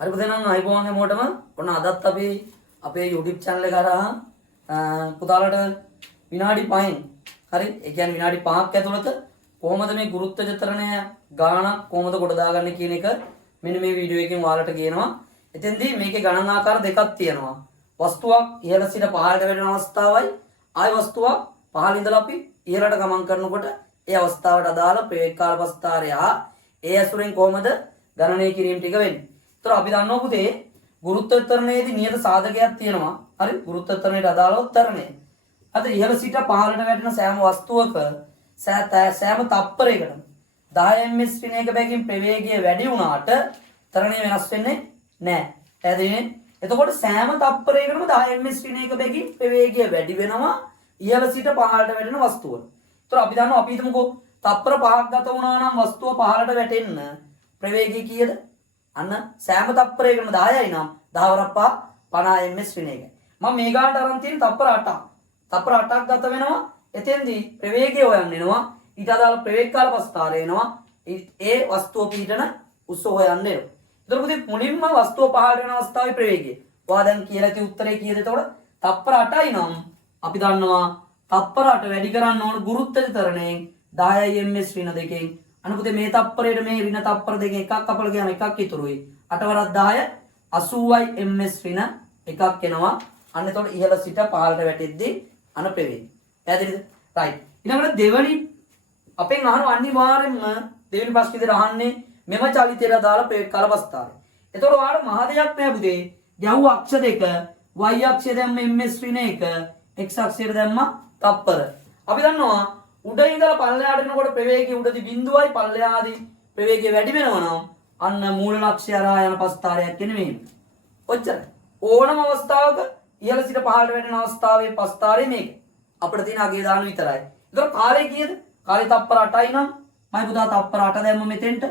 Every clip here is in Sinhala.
හරි පුතේනම් අයිබෝන් හැමෝටම ඔන්න අදත් අපි අපේ YouTube channel එක හරහා පුතාලට විනාඩි 5න් හරි ඒ කියන්නේ විනාඩි 5ක් ඇතුළත කොහොමද මේ ගුරුත්ව චතරණය ගාණක් කොහොමද කොට දාගන්නේ කියන එක මෙන්න මේ වීඩියෝ එකෙන් ඔයාලට කියනවා. එතෙන්දී මේකේ ගණන් ආකාර දෙකක් තියෙනවා. වස්තුවක් ඉහළ සිට පහළට වැටෙන අවස්ථාවයි ආයි වස්තුවක් පහළ ඉඳලා අපි ඉහළට ගමන් කරනකොට ඒ අවස්ථාවට අදාළ ප්‍රවේගකාල ප්‍රස්ථාරය ඒ ඇසුරෙන් කොහොමද ගණනය කිරීම ටික වෙන්නේ. ඒතර අපි දන්නවා පුතේ ගුරුත්ව ත්වරණයේදී නියත සාධකයක් තියෙනවා. හරි ගුරුත්ව ත්වරණයට අදාළව ත්වරණය. අද ඉහළ සිට පහළට වැටෙන සෑම වස්තුවක සෑම තප්පරයකටම 10 ms ශ්‍රේණියක බැගින් ප්‍රවේගය වැඩි වුණාට ත්වරණය වෙනස් වෙන්නේ නැහැ. පැහැදිලිනේ? එතකොට සෑම තප්පරයකටම 10 ms ශ්‍රේණියක බැගින් ප්‍රවේගය වැඩි වෙනවා ඉහළ සිට පහළට වැටෙන වස්තුවල. ඒතර අපි දන්නවා අපි හිතමුකෝ තප්පර 5ක් ගත වුණා නම් වස්තුව පහළට වැටෙන්න ප්‍රවේගය කීයද? අන්න සෑම තප්පරයකටම 10යි නම් 10 වරක් 50 ms ශ්‍රේණියකයි. මම මේ ගානට අරන් තියෙන තප්පර 8ක්. තප්පර 8ක් ගත වෙනවා. එතෙන්දී ප්‍රවේගය හොයන්න එනවා. ඊට අදාළ ප්‍රවේගකාල ප්‍රස්ථාරය එනවා. ඒ වස්තුව පිටන උස හොයන්න එනවා. ඒතර පුතේ මුලින්ම වස්තුව පහළ වෙන අවස්ථාවේ ප්‍රවේගය. ඔයා දැන් කියලා ඇති උත්තරේ කීයද එතකොට? තප්පර 8යි නම් අපි දන්නවා තප්පර 8 වැඩි කරන්න ඕන ගුරුත්ව ත්වරණයෙන් 10යි ms ඍණ දෙකෙන්. අන්න පුතේ මේ තප්පරයට මේ ඍණ තප්පර දෙකෙන් එකක් කපලා ගියාම එකක් ඉතුරුයි. 8 වරක් 10 80යි ms ඍණ එකක් එනවා. අන්න එතකොට ඉහළ සිට පහළට වැටෙද්දී අන ප්‍රවේගය. පැහැදිලිද? රයිට්. ඊළඟට දෙවනි අපෙන් අහන අනිවාර්යෙන්ම දෙවෙනි ප්‍රශ්න විදිහට අහන්නේ මෙම චලිතයට අදාළ ප්‍රවේගකාල ප්‍රස්ථාරය. එතකොට ඔයාලට මහ දෙයක් නෑ පුතේ. ගැහුව අක්ෂ දෙක y අක්ෂය දැම්ම ms ඍණ 1 x අක්ෂයට දැම්ම තප්පර. අපි දන්නවා උඩ ඉඳලා පල්ලෙහාට යනකොට ප්‍රවේගය උඩදී බිඳුවයි පල්ලෙහාදී ප්‍රවේගය වැඩි වෙනවා නම් අන්න මූල ලක්ෂ්‍ය හරහා යන ප්‍රස්ථාරයක් එන්නේ මෙහෙම. ඔච්චරයි. ඕනම අවස්ථාවක ඉහළ සිට පහළට වැටෙන අවස්ථාවේ ප්‍රස්ථාරය මේක. අපිට තියෙන අගේ දාන විතරයි. ඒතර කාලය කීයද? කාලය තප්පර 8යි නම් මම පුතා තප්පර 8 දැම්ම මෙතෙන්ට.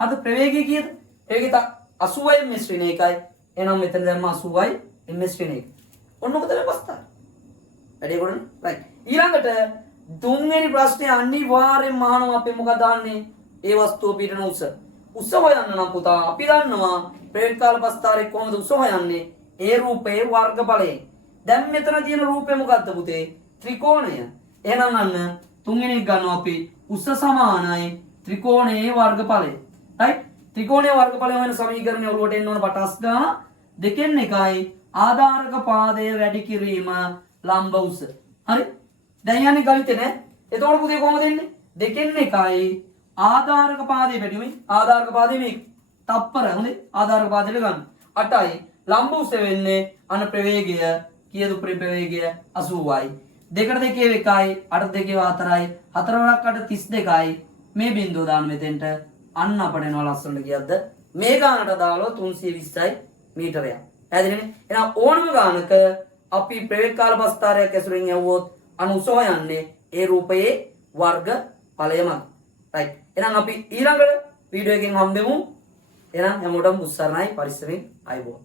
අද ප්‍රවේගය කීයද? ප්‍රවේගය 80යි ms ඍණ 1යි. එහෙනම් මෙතන දැම්ම 80යි ms ඍණ 1. ඔන්න ඔක තමයි ප්‍රස්ථාරය. වැඩි කරන්නේ. රයිට්. ඊළඟට තුන්වෙනි ප්‍රශ්නේ අනිවාර්යෙන්ම අහනවා අපි මොකද දාන්නේ? ඒ වස්තුව පිටන උස. උස හොයන්න නම් පුතා අපි දන්නවා ප්‍රවේගකාල ප්‍රස්ථාරයේ කොහොමද උස හොයන්නේ? ඒ රූපයේ වර්ගඵලයෙන්. දැන් මෙතන තියෙන රූපය මොකද්ද පුතේ? ත්‍රිකෝණය. එහෙනම් අන්න තුන්වෙනි එක ගන්නවා අපි උස සමානයි ත්‍රිකෝණයේ වර්ගඵලය. රයිට්? ත්‍රිකෝණයේ වර්ගඵලය වෙන සමීකරණය ඔලුවට එන්න ඕන පටස් ගන්න. දෙකෙන් එකයි ආධාරක පාදය වැඩි කිරීම ලම්බ උස. හරි? දැන් යන්නේ ගණිතේ නේ. එතකොට පුතේ කොහොමද එන්නේ? දෙකෙන් එකයි ආධාරක පාදය වැඩි වෙයි. ආධාරක පාදය මේක. තප්පර හොඳේ. ආධාරක පාදයට ගන්න. 8යි. ලම්බ උස වෙන්නේ අන ප්‍රවේගය කීයද ප්‍රවේගය 80යි. දෙකට දෙකේ එකයි 8 දෙකේ 4යි. 4 වරක් 8 32යි. මේ බිඳුව දාන්න මෙතෙන්ට අන්න අපට එනවා ලස්සනට කියද්ද මේ ගානට දාලා 320යි මීටරයක්. පැහැදිලිනේ? එහෙනම් ඕනම ගානක අපි ප්‍රවේගකාල ප්‍රස්ථාරයක් ඇසුරින් යවුවොත් අනුස හොයන්නේ ඒ රූපයේ වර්ග ඵලයමයි. රයිට්. එහෙනම් අපි ඊළඟ වීඩියෝ එකෙන් හම්බෙමු. එහෙනම් හැමෝටම උස්සරණයි පරිස්සමෙන් ආයුබෝවන්.